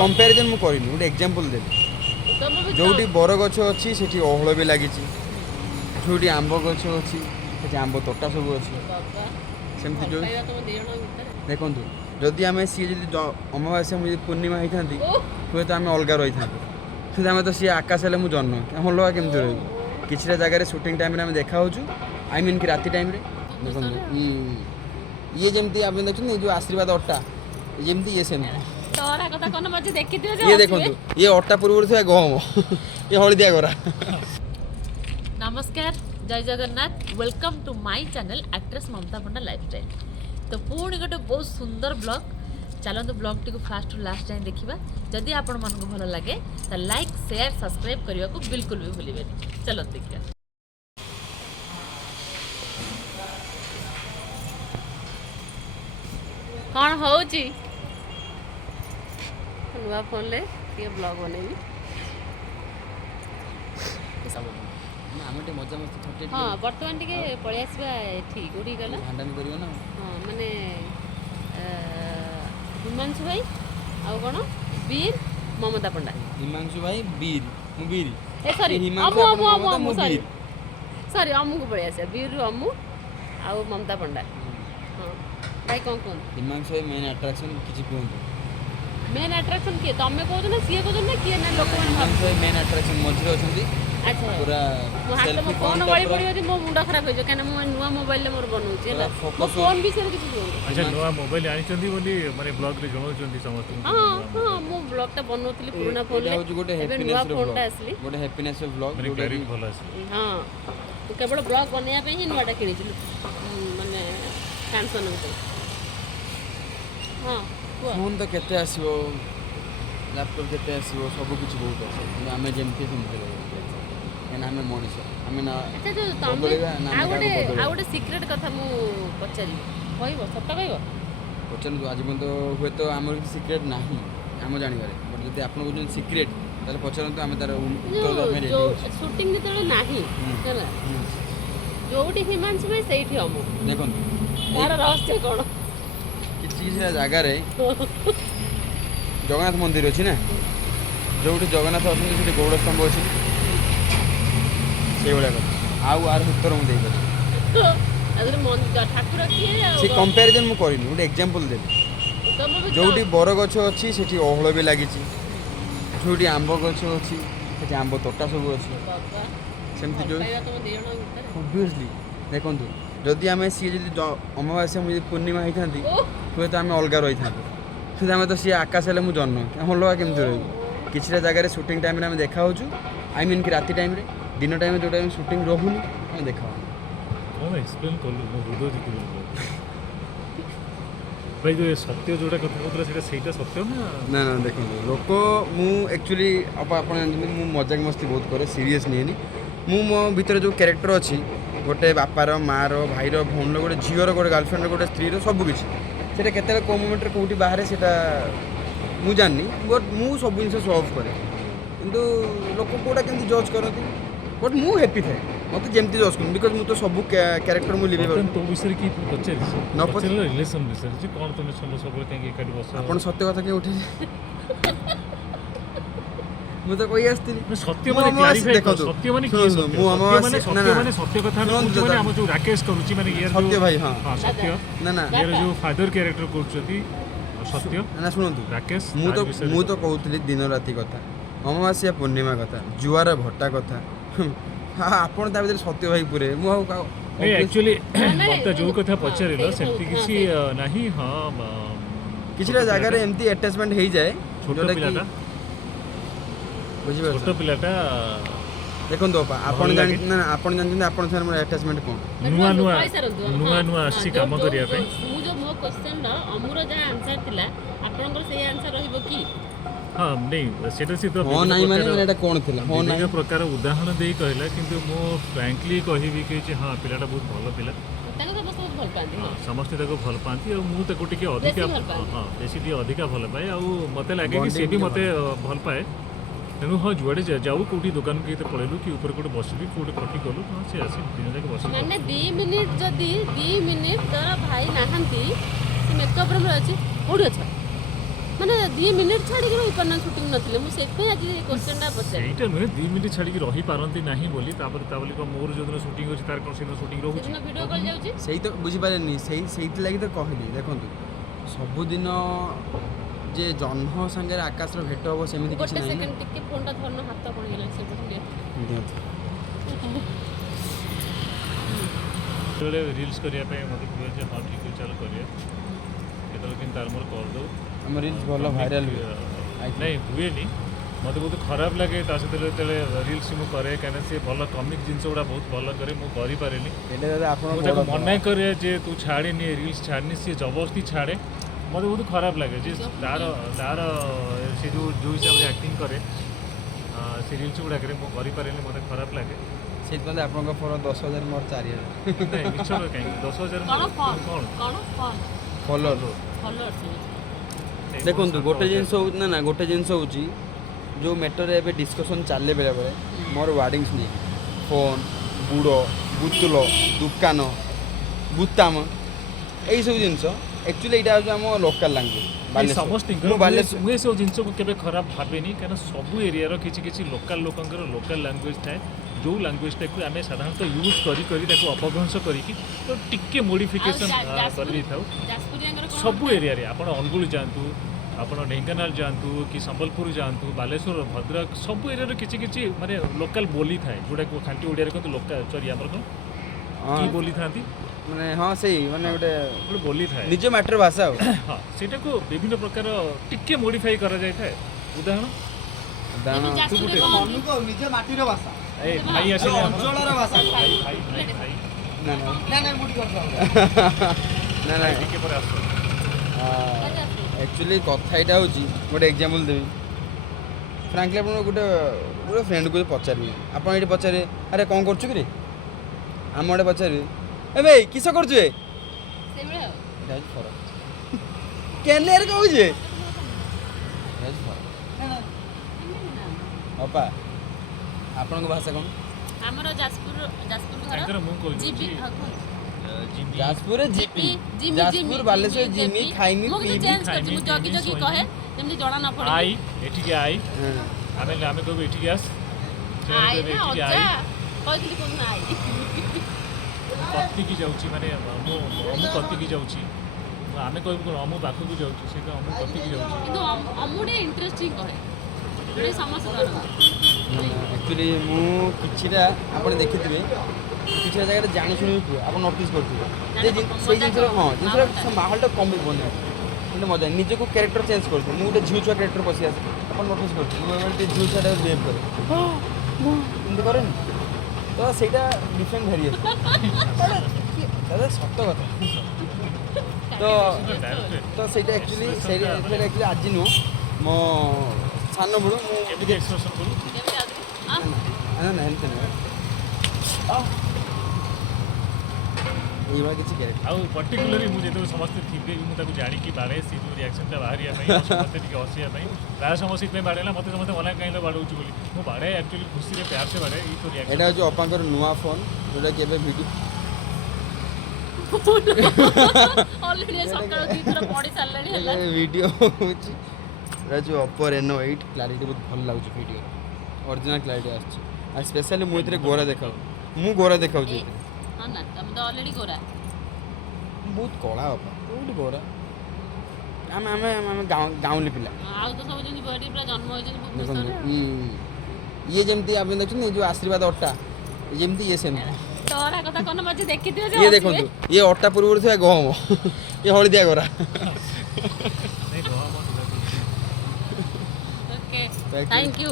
Comparison मु करिनी गोटे example देबी जोटी बर गछ अच्छी सेठी अहळ भी लागिची जोटी आंब गछ अच्छी सेठी आंब तोटा सब अच्छी सेमती जो देखंतु जदि आमे सी जदि अमावास्या मुझे पूर्णिमा होता हुए तो आम अलग रही था फिर आम तो सी आकाश हेल्ले मुझे जन्म हम अलग केमती रही किसी जगह शूटिंग टाइम देखा आई मीन कि राति टाइम देखो ये जमती आप देखते जो आशीर्वाद अट्टा जमती ये सेमती ये देखो ये अट्टा पूर्व थी गहम ये हलदिया गरा। नमस्कार जय Jagannath welcome to my channel actress Mamata Panda lifestyle. तो पुणी गोटे बहुत सुंदर ब्लॉग चलते ब्लॉग टी फास्ट टू लास्ट जाए देखा जदि आपण मन को भल लगे तो लाइक शेयर सब्सक्राइब करने को बिल्कुल भी भूलिए। चलो देखिए कौन हो नुआ फोन ले ब्लॉग बनैबी मजा मस्ती हाँ बर्तमान टे पलि आसवा ठीक कौटी गला भांडामी करियो ना हाँ माने हिमांशु भाई आउ कौन वीर ममता पंडा हिमांशु भाई वीर मु वीर ए सॉरी अमु अमु अमु अमु सॉरी सॉरी अमु को पलि आसवा वीर अमु आउ ममता पंडा हाँ भाई कौन कौन हिमांशु भाई मेन अट्रैक्शन किछि कहंतु मेन अट्रैक्शन किए तमें कहो ना सी कहो ना किए ना लोक हिमांशु भाई मेन अट्रैक्शन मझिरे अछंती अच्छा पूरा मो हाथ में फोन वाली पड़ी होती मो मुंडा खराब हो जो कहना मो नुआ मोबाइल ले मोर बनउची है मो फोन भी से किछ बोल अच्छा नुआ मोबाइल आनी चंदी बोली माने ब्लॉग रे जणौ चंदी समस्त हां हां मो ब्लॉग ता बनउतली पुराना फोन ले गोटे हैप्पीनेस रो ब्लॉग गोटे हैप्पीनेस रो ब्लॉग जोटा भी भलो आसी हां तो केवल ब्लॉग बनया पे ही नुआटा किनिছিलु माने सैमसंग को हां फोन तो केते आसीबो लैपटॉप केते आसीबो सब कुछ बहुत আছে কিন্তু আমি যেমতি শুনতে লাগি এনা আমি মଣିষ আমি না अच्छा जो तमे आ गोटे सीक्रेट कथा मु पचारी कहइबो सत्य कहइबो पचन आज बंद हुए तो आमर किसी सिक्रेट नाही आम जानिबारे बट जदि आपन को सिक्रेट ताले पचरन तो आमे तार उत्तर दमे रेडी शूटिंग जेतले नाही चला जोटी हिमांशु भाई सेठी हमु देखन तार रहस्य कोन किसी जगह रे जगन्नाथ मंदिर अच्छी ना जो जगन्नाथ अच्छे गौड़ स्तंभ अच्छी से भाया कथा आउ आर उत्तर मुझे ठाकुर से कंपैरिजन मु करिनी गोटे एग्जांपल देबी जोटी बर गछ अच्छी सेठी अहळ भी लागिची जोटी आंब गछ अच्छी सेठी आंब तोटा सब अच्छी सेमती जो ऑब्वियसली देखंतु जदि आमे सी जदि अमावास्या मुझे पूर्णिमा होता हुए तो आम अलग रही था फिर आम तो सी आकाश हेल्ले मुझे जन्म हम अलग केमती रही किसी जगह शूटिंग टाइम देखा आई मीन कि राति टाइम दिन टाइम जो टाइम शूटिंग रोनी आम देखा कौन एक्सप्लेन कलु मो हृदय जिति भाई जो सत्य जोटा कथा कहतला सेटा सत्य ना ना देखो लोक मु एक्चुअली आप मु मजाक मस्ती बहुत करे सीरियस नहीं मु मो भीतर जो कैरेक्टर अच्छी गोटे बापार मार भाईर भौन गोटे झीवर गोटे गर्लफ्रेंड गोटे स्त्री सबकि से केत को मोमेंट कौटी बाहर से मुझे जाननी बट मु सब जिन सो ऑफ करे किंतु लोक कौटा केमती जज करती बट मु हैप्पी थाए मत जमती जज कर बिकज मु तो सब कैरेक्टर मु लिवे तो विषय की पचारि न पचारि रिलेशन विषय जे कोन तने सब कहीं एकाडी बस आपण सत्य कथा के उठे मु तो कोई आस्तिनी सत्य माने क्लैरिफाई देखो सत्य माने की मु माने सत्य कथा माने हम जो राकेश करूची माने ये सत्य भाई हां सत्य ना ना ये जो फादर कैरेक्टर करछती सत्य ना सुनंतु राकेश मु तो कहउतली दिन राति कथा अमावास्या पूर्णिमा कथा जुआर भट्टा कथा आपण ता भीतर सत्य भाई पूरे मु एक्चुअली मत जो कथा पचारिलो सेमती किसी नाही हां किसी जगह एमती अटैचमेंट हो जाए छोटा पिलाटा बुझिबे छोटा पिलाटा देखंतु आपण जानि ना आपण जानते आपण सर मोर अटैचमेंट कोन नुआ आसी काम करिया पे मु जो मो क्वेश्चन रो अमुर जा आंसर थिला आपनकर से आंसर रहइबो की हाँ नहीं सेटा से तो हो नहीं माने एटा कोन थिला हो नहीं प्रकार उदाहरण देई कहला किंतु मो फ्रैंकली कहिबी कि हां पिलाटा बहुत भलो पिला ताको सब बहुत भल पांती हां समस्त ताको भल पांती और मु ताको टिके अधिका हां बेसी टी अधिका भल पाए और मते लागे कि से भी मते भल पाए तेणु हाँ जुआड़े जाऊ कौटी दुकान के पलैलु कि ऊपर कौटे बसलु कौटे खटी कलु हाँ से आसी दिन जाके बस माने 2 मिनिट जदी 2 मिनिट तोरा भाई नाहंती से मेकअप रूम रे अछि कोडी अच्छा ମାନେ 2 ମିନିଟ୍ ଛାଡ଼ିକି ରହିପାରୁନା ସୁଟିଂ ନଥିଲେ ମୁଁ ସେଥିପାଇଁ ଆଜି ଏ କ୍ୱେଶ୍ଚନଟା ପଚାରିଲି ସେଇଟା ନୁହେଁ 2 ମିନିଟ୍ ଛାଡ଼ିକି ରହିପାରନ୍ତି ନାହିଁ ବୋଲି ତାପରେ କ'ଣ ମୋର ଯୋଉଦିନ ସୁଟିଂ ଅଛି ତାର କ'ଣ ସେଦିନ ସୁଟିଂ ରହୁଛି ସେଦିନ ଭିଡ଼ିଓ କଲ୍ ଯାଉଛି ସେଇ ତ ବୁଝିପାରିଲେନି ସେଇଥିଲାଗି ତ କହିଲି ଦେଖନ୍ତୁ ସବୁଦିନ ଯେ ଜହ୍ନ ସାଙ୍ଗରେ ଆକାଶର ଭେଟ ହେବ ସେମିତି କିଛି ଗୋଟେ ନାହିଁ ନା। ସେକେଣ୍ଡ ଟିକେ ଫୋନଟା ଧରନ ହାତ କ'ଣ ହେଇଗଲା ସେପଟେ ଦିଅନ୍ତୁ। ଯେତେବେଳେ ରିଲ୍ସ କରିବା ପାଇଁ ମୋତେ କୁହେ ଯେ ହଁ ଠିକ୍ ଅଛି ଚାଲ କରିବା କେତେବେଳେ କିନ୍ତୁ ତାର ମୋର କରିଦେଉ ଆମ ରିଲ୍ସ ଭଲ ଭାଇରାଲ ହୁଏ ନାଇଁ ହୁଏନି ମୋତେ ବହୁତ ଖରାପ ଲାଗେ ତା ସହିତ ଯେତେବେଳେ ରିଲ୍ସ ମୁଁ କରେ କାହିଁକିନା ସେ ଭଲ କମିକ୍ ଜିନିଷ ଗୁଡ଼ା ବହୁତ ଭଲ କରେ ମୁଁ କରିପାରେନି ଏଇଟା ଦାଦା ଆପଣ ମୁଁ ତାକୁ ମନା କରେ ଯେ ତୁ ଛାଡ଼େନି ରିଲ୍ସ ଛାଡ଼ନି ସିଏ ଜବରଦସ୍ତି ଛାଡ଼େ ମୋତେ ବହୁତ ଖରାପ ଲାଗେ ଯେ ତାର ସେ ଯେଉଁ ହିସାବରେ ଆକ୍ଟିଂ କରେ ସେ ରିଲ୍ସ ଗୁଡ଼ାକରେ ମୁଁ କରିପାରେନି ମୋତେ ଖରାପ ଲାଗେ ସେଇଥିପାଇଁ ଆପଣଙ୍କ ଫଲୋ 10,000 ମୋର 4,000 ନାଇଁ ମିଛ କାହିଁକି 10,000 କ'ଣ କ'ଣ କ'ଣ ଫଲୋ ଫଲୋଅର୍ସ ଦେଖନ୍ତୁ ଗୋଟେ ଜିନିଷ ହେଉଛି ନା ଗୋଟେ ଜିନିଷ ହେଉଛି ଯେଉଁ ମ୍ୟାଟରରେ ଏବେ ଡିସ୍କସନ୍ ଚାଲେ ବେଳେବେଳେ ମୋର ୱାର୍ଡ଼ିଙ୍ଗସ୍ ନେଇ ଫୋନ୍ ବୁଡ଼ ବୁତୁଲ ଦୋକାନ ବୁତାମ ଏଇସବୁ ଜିନିଷ ଆକ୍ଚୁଆଲି ଏଇଟା ହେଉଛି ଆମ ଲୋକାଲ୍ ଲାଙ୍ଗୁଏଜ୍ ସମସ୍ତଙ୍କର ମୁଁ ବାଲେଶ୍ୱର ମୁଁ ଏସବୁ ଜିନିଷକୁ କେବେ ଖରାପ ଭାବେନି କାରଣ ସବୁ ଏରିଆର କିଛି କିଛି ଲୋକାଲ୍ ଲୋକଙ୍କର ଲୋକାଲ୍ ଲାଙ୍ଗୁଏଜ୍ ଥାଏ ଯେଉଁ ଲାଙ୍ଗୁଏଜ୍ଟାକୁ ଆମେ ସାଧାରଣତଃ ୟୁଜ୍ କରି ତାକୁ ଅପଭ୍ରଂଶ କରିକି ତ ଟିକେ ମୋଡ଼ିଫିକେସନ୍ କରିଦେଇଥାଉ ସବୁ ଏରିଆରେ ଆପଣ ଅନୁଗୁଳ ଯାଆନ୍ତୁ ଆପଣ ଢେଙ୍କାନାଳ ଯାଆନ୍ତୁ କି ସମ୍ବଲପୁର ଯାଆନ୍ତୁ ବାଲେଶ୍ୱର ଭଦ୍ରକ ସବୁ ଏରିଆର କିଛି କିଛି ମାନେ ଲୋକାଲ୍ ବୋଲି ଥାଏ ଯେଉଁଟାକୁ ଖାଣ୍ଟି ଓଡ଼ିଆରେ କୁହନ୍ତୁ ଲୋକାଲ୍ ସରି ଆମର କ'ଣ କି ବୋଲି ଥାନ୍ତି ମାନେ ହଁ ସେଇ ମାନେ ଗୋଟେ ବୋଲି ଥାଏ ନିଜ ମ୍ୟାଟର ଭାଷା ଆଉ ହଁ ସେଇଟାକୁ ବିଭିନ୍ନ ପ୍ରକାର ଟିକେ ମୋଡ଼ିଫାଇ କରାଯାଇଥାଏ ଉଦାହରଣ ନିଜ ମାଟିର ଭାଷା ଏ ଭାଇ ଆସିଲେ ଅଞ୍ଚଳର ଭାଷା ଭାଇ ନା ନା ଟିକେ ପରେ ଆସ ଆକ୍ଚୁଆଲି କଥା ଏଇଟା ହେଉଛି ଗୋଟେ ଏକ୍ଜାମ୍ପଲ୍ ଦେବି ଫ୍ରାଙ୍କଲି ଆପଣ ଗୋଟେ ଫ୍ରେଣ୍ଡକୁ ପଚାରିବେ ଆପଣ ଏଇଠି ପଚାରିବେ ଆରେ କ'ଣ କରୁଛୁ କିରେ ଆମ ଆଡ଼େ ପଚାରିବେ ଏ ଭାଇ କିସ କରୁଛୁ ଏଇଟା ହେଉଛି ଫରକ କେନେରେ କହୁଛେ ଅପା ଆପଣଙ୍କ ଭାଷା କ'ଣ ଆମର ଯାଜପୁର ତାଙ୍କର ମୁଁ କହୁଛି ଯାଜପୁରରେ ଜିପି ଯାଜପୁର ବାଲେଶ୍ୱର ଜିମି ଖାଇମି ପିଇମି ମୁଁ ଜଗି କହେ ଯେମିତି ଜଣା ନ ପଡ଼େ ଆଇ ଏଠିକି ଆଇ ଆମେ କହିବୁ ଏଠିକି ଆସ ଏଠିକି ଆଇ କହିଥିଲି କୋଉ ଆଇ କତିକି ଯାଉଛି ମାନେ ମୁଁ କତିକି ଯାଉଛି ଆମେ କହିବୁ କ'ଣ ଅମୁ ପାଖକୁ ଯାଉଛି ସେ ଅମୁ କତିକି ଯାଉଛି କିନ୍ତୁ ଅମୁଟେ ଇଣ୍ଟରେଷ୍ଟିଂ କହେ ସମସ୍ତେ ଆକ୍ଚୁଆଲି ମୁଁ କିଛିଟା ଆପଣ ଦେଖିଥିବେ କିଛିଟା ଜାଗାରେ ଜାଣି ଶୁଣିବି କୁହ ଆପଣ ନୋଟିସ୍ କରୁଥିବେ ସେଇ ଜିନିଷର ଜିନିଷର ମାହୋଲଟା କମି ବନେଇବ କିନ୍ତୁ ମଜା ନିଜକୁ କ୍ୟାରେକ୍ଟର ଚେଞ୍ଜ କରୁଥିବେ ମୁଁ ଗୋଟେ ଝିଅ ଛୁଆ କ୍ୟାରେକ୍ଟର ପଶି ଆସେ ଆପଣ ନୋଟିସ୍ କରୁଥିବେ ମୁଁ ଟିକେ ଝିଅ ଛୁଆଟା ବିହେଭ୍ କରେ ଏମିତି କରେନି ତ ସେଇଟା ଡିଫରେଣ୍ଟ ଭେରିଏସନ୍ ଦାଦା ସତ କଥା ତ ସେଇଟା ଆକ୍ଚୁଆଲି ଆଜି ନୁହଁ ମୋ ସାନ ବେଳୁ ମୁଁ କେମିତି ଏକ୍ସପ୍ରେସନ୍ କରୁ ନା ଏମିତି ନୁହେଁ ଏଇଭଳିଆ କିଛି କ୍ୟାରେକ୍ଟର ଆଉ ପର୍ଟିକୁଲାରଲି ମୁଁ ଯେତେବେଳେ ସମସ୍ତେ ଥିବେ ମୁଁ ତାକୁ ଜାଣିକି ବାଡ଼େ ସେ ଯେଉଁ ରିଆକ୍ସନ୍ଟା ବାହାରିବା ପାଇଁ ସମସ୍ତେ ଟିକେ ହସିବା ପାଇଁ ପ୍ରାୟ ସମସ୍ତେ ସେଥିପାଇଁ ବାଡ଼େଇଲା ମୋତେ ସମସ୍ତେ ମନା କାହିଁକି ବାଡ଼ଉଛି ବୋଲି ମୁଁ ବାଡ଼େ ଆକ୍ଚୁଆଲି ଖୁସିରେ ପ୍ୟାରସେ ବାଡ଼େ ଏଇ ତ ରିଆକ୍ସନ୍ ଏଇଟା ହେଉଛି ଅପାଙ୍କର ନୂଆ ଫୋନ୍ ଯେଉଁଟାକି ଏବେ ଭିଡ଼ିଓ ଅଲରେଡି ସକାଳୁ ଦିଥର ପଢି ସାରିଲାଣି ହେଲା ଭିଡ଼ିଓ ହେଉଛି ଏଇଟା ଯେଉଁ ଅପୋ ରେନୋ 8 କ୍ଲାରିଟି ବହୁତ ଭଲ ଲାଗୁଛି ଭିଡ଼ିଓ ଅରିଜିନାଲ୍ କ୍ଲାରିଟି ଆସୁଛି ଆଉ ସ୍ପେଶାଲି ମୁଁ ଏଥିରେ ଗୋରା ଦେଖାଉଛି ଏଥିରେ ହଁ ନା ତମେ ତ ଅଲରେଡି ଗୋରା ବହୁତ କଳା ଅପା କୋଉଠି ଗୋରା ଆମେ ଆମେ ଆମେ ଗାଉଁଲି ପିଲା ଆଉ ତ ସବୁ ଯେମିତି ବଡି ପୁରା ଜନ୍ମ ହେଇଛନ୍ତି ଦେଖନ୍ତୁ ଭୁବନେଶ୍ୱରରେ ଇଏ ଯେମିତି ଆପଣ ଦେଖୁଛନ୍ତି ଏ ଯେଉଁ ଆଶୀର୍ବାଦ ଅଟା ଯେମିତି ଇଏ ସେମିତି ତୋରା କଥା କନ ମଝି ଦେଖିଥିବେ ଯେ ଇଏ ଦେଖନ୍ତୁ ଇଏ ଅଟା ପୂର୍ବରୁ ଥିବା ଗହମ ଇଏ ହଳଦିଆ ଗୋରା ଓକେ ଥ୍ୟାଙ୍କ ୟୁ